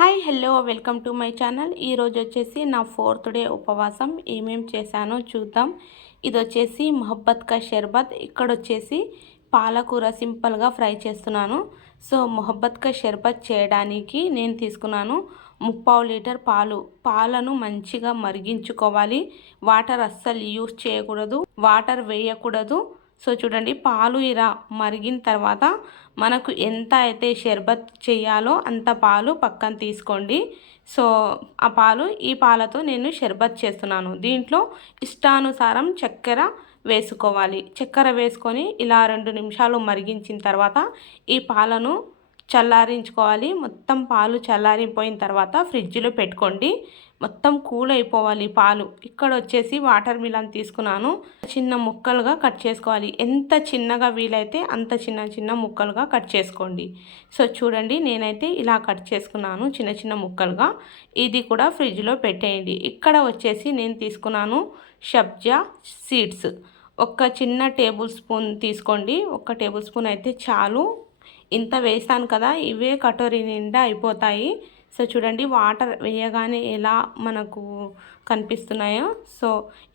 Hi hello welcome to my channel. ఈరోజు వచ్చేసి నా ఫోర్త్ డే ఉపవాసం. ఏమేం చేశానో చూద్దాం. ఇది వచ్చేసి మొహబ్బత్ కా షర్బత్. ఇక్కడ వచ్చేసి పాలకూర సింపుల్గా ఫ్రై చేస్తున్నాను. సో మొహబ్బత్ కా షర్బత్ చేయడానికి నేను తీసుకున్నాను ముప్పావు లీటర్ పాలు. పాలను మంచిగా మరిగించుకోవాలి. వాటర్ అస్సలు యూస్ చేయకూడదు. వాటర్ వేయకూడదు. సో చూడండి పాలు ఇలా మరిగిన తర్వాత మనకు ఎంత అయితే షర్బత్ చేయాలో అంత పాలు పక్కన తీసుకోండి. సో ఆ పాలు ఈ పాలతో నేను షర్బత్ చేస్తున్నాను. దీంట్లో ఇష్టానుసారం చక్కెర వేసుకోవాలి. చక్కెర వేసుకొని ఇలా రెండు నిమిషాలు మరిగించిన తర్వాత ఈ పాలను చల్లారించుకోవాలి. మొత్తం పాలు చల్లారిపోయిన తర్వాత ఫ్రిడ్జ్లో పెట్టుకోండి. మొత్తం కూల్ అయిపోవాలి పాలు. ఇక్కడ వచ్చేసి వాటర్ మిలన్ తీసుకున్నాను. చిన్న ముక్కలుగా కట్ చేసుకోవాలి. ఎంత చిన్నగా వీలైతే అంత చిన్న చిన్న ముక్కలుగా కట్ చేసుకోండి. సో చూడండి నేనైతే ఇలా కట్ చేసుకున్నాను చిన్న చిన్న ముక్కలుగా. ఇది కూడా ఫ్రిడ్జ్లో పెట్టేయండి. ఇక్కడ వచ్చేసి నేను తీసుకున్నాను షబ్జా సీడ్స్. ఒక చిన్న టేబుల్ స్పూన్ తీసుకోండి. ఒక టేబుల్ స్పూన్ అయితే చాలు. ఇంత వేస్తాను కదా ఇవే కటోరీ నిండా అయిపోతాయి. సో చూడండి వాటర్ వేయగానే ఎలా మనకు కనిపిస్తున్నాయో. సో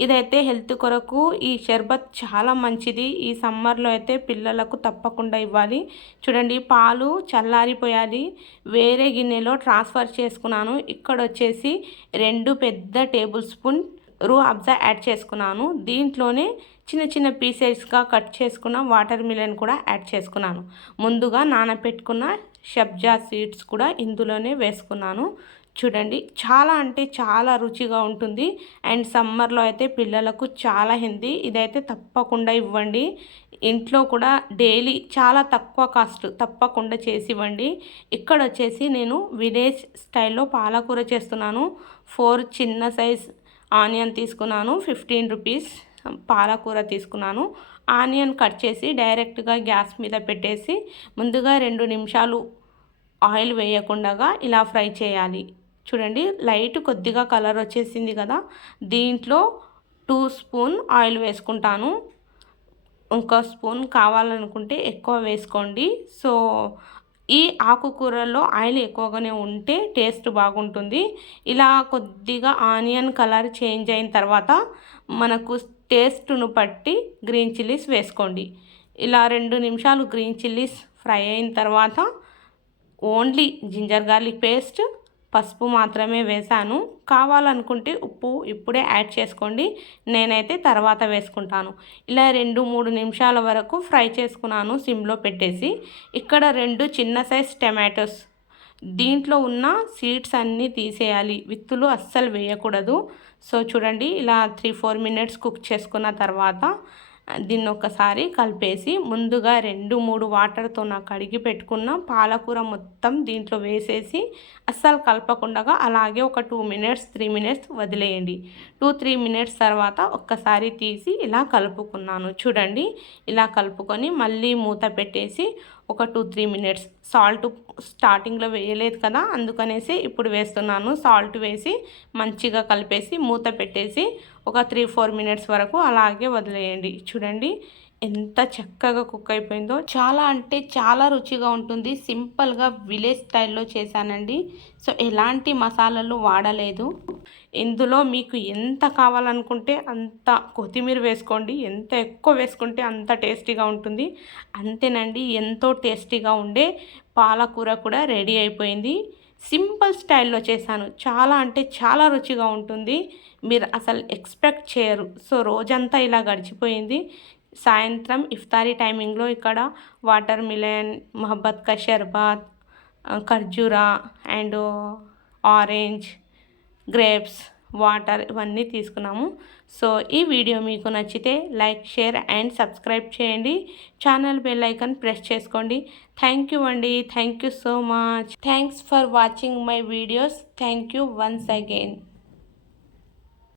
ఇదైతే హెల్త్ కొరకు ఈ షర్బత్ చాలా మంచిది. ఈ సమ్మర్లో అయితే పిల్లలకు తప్పకుండా ఇవ్వాలి. చూడండి పాలు చల్లారిపోయాలి. వేరే గిన్నెలో ట్రాన్స్ఫర్ చేసుకున్నాను. ఇక్కడ వచ్చేసి రెండు పెద్ద టేబుల్ స్పూన్ రూ అబ్జా యాడ్ చేసుకున్నాను. దీంట్లోనే చిన్న చిన్న పీసెస్గా కట్ చేసుకున్న వాటర్ మిలన్ కూడా యాడ్ చేసుకున్నాను. ముందుగా నానబెట్టుకున్న షబ్జా సీడ్స్ కూడా ఇందులోనే వేసుకున్నాను. చూడండి చాలా అంటే చాలా రుచిగా ఉంటుంది. అండ్ సమ్మర్లో అయితే పిల్లలకు చాలా హెల్దీ. ఇదైతే తప్పకుండా ఇవ్వండి. ఇంట్లో కూడా డైలీ చాలా తక్కువ కాస్ట్ తప్పకుండా చేసి ఇవ్వండి. ఇక్కడ వచ్చేసి నేను విలేజ్ స్టైల్లో పాలకూర చేస్తున్నాను. ఫోర్ చిన్న సైజ్ ఆనియన్ తీసుకున్నాను ఫిఫ్టీన్ రూపీస్. పాలకూర తీసుకున్నాను. ఆనియన్ కట్ చేసి డైరెక్ట్గా గ్యాస్ మీద పెట్టేసి ముందుగా రెండు నిమిషాలు ఆయిల్ వేయకుండా ఇలా ఫ్రై చేయాలి. చూడండి లైట్ కొద్దిగా కలర్ వచ్చేసింది కదా. దీంట్లో టూ స్పూన్ ఆయిల్ వేసుకుంటాను. ఇంకో స్పూన్ కావాలనుకుంటే ఎక్కువ వేసుకోండి. సో ఈ ఆకుకూరల్లో ఆయిల్ ఎక్కువగానే ఉంటే టేస్ట్ బాగుంటుంది. ఇలా కొద్దిగా ఆనియన్ కలర్ చేంజ్ అయిన తర్వాత మనకు టేస్ట్ను బట్టి గ్రీన్ చిల్లీస్ వేసుకోండి. ఇలా రెండు నిమిషాలు గ్రీన్ చిల్లీస్ ఫ్రై అయిన తర్వాత ఓన్లీ జింజర్ గార్లిక్ పేస్ట్ పసుపు మాత్రమే వేశాను. కావాలనుకుంటే ఉప్పు ఇప్పుడే యాడ్ చేసుకోండి. నేనైతే తర్వాత వేసుకుంటాను. ఇలా రెండు మూడు నిమిషాల వరకు ఫ్రై చేసుకున్నాను సిమ్లో పెట్టేసి. ఇక్కడ రెండు చిన్న సైజ్ టమాటోస్. దీంట్లో ఉన్న సీడ్స్ అన్నీ తీసేయాలి. విత్తులు అస్సలు వేయకూడదు. సో చూడండి ఇలా త్రీ ఫోర్ మినిట్స్ కుక్ చేసుకున్న తర్వాత దీన్ని ఒకసారి కలిపేసి ముందుగా రెండు మూడు వాటర్తో నాకు కడిగి పెట్టుకున్న పాలకూర మొత్తం దీంట్లో వేసేసి అస్సలు కలపకుండా అలాగే ఒక టూ మినిట్స్ త్రీ మినిట్స్ వదిలేయండి. టూ త్రీ మినిట్స్ తర్వాత ఒక్కసారి తీసి ఇలా కలుపుకున్నాను. చూడండి ఇలా కలుపుకొని మళ్ళీ మూత పెట్టేసి ఒక టూ త్రీ మినిట్స్ సాల్ట్ స్టార్టింగ్లో వేయలేదు కదా అందుకనేసి ఇప్పుడు వేస్తున్నాను. సాల్ట్ వేసి మంచిగా కలిపేసి మూత పెట్టేసి ఒక త్రీ ఫోర్ మినిట్స్ వరకు అలాగే వదిలేయండి. చూడండి ఎంత చక్కగా కుక్ అయిపోయిందో. చాలా అంటే చాలా రుచిగా ఉంటుంది. సింపుల్గా విలేజ్ స్టైల్లో చేశానండి. సో ఎలాంటి మసాలాలు వాడలేదు. ఇందులో మీకు ఎంత కావాలనుకుంటే అంత కొత్తిమీర వేసుకోండి ఎంత ఎక్కువ వేసుకుంటే అంత టేస్టీగా ఉంటుంది. అంతేనండి ఎంతో టేస్టీగా ఉండే పాలకూర కూడా రెడీ అయిపోయింది. సింపుల్ స్టైల్లో చేశాను. చాలా అంటే చాలా రుచిగా ఉంటుంది. మీరు అసలు ఎక్స్పెక్ట్ చేయరు. సో రోజంతా ఇలా గడిచిపోయింది. సాయంత్రం ఇఫ్తారీ టైమింగ్లో ఇక్కడ వాటర్ మిలన్ మహబ్బత్ కా షర్బాత్ ఖర్జూరా అండ్ ఆరెంజ్ గ్రేప్స్ వాటర్ ఇవన్నీ తీసుకున్నాము. సో ఈ వీడియో మీకు నచ్చితే లైక్ షేర్ అండ్ సబ్స్క్రైబ్ చేయండి. ఛానల్ బెల్ ఐకన్ ప్రెస్ చేసుకోండి. థ్యాంక్ యూ అండి. Thank you so much. Thanks for watching my videos. Thank you once again.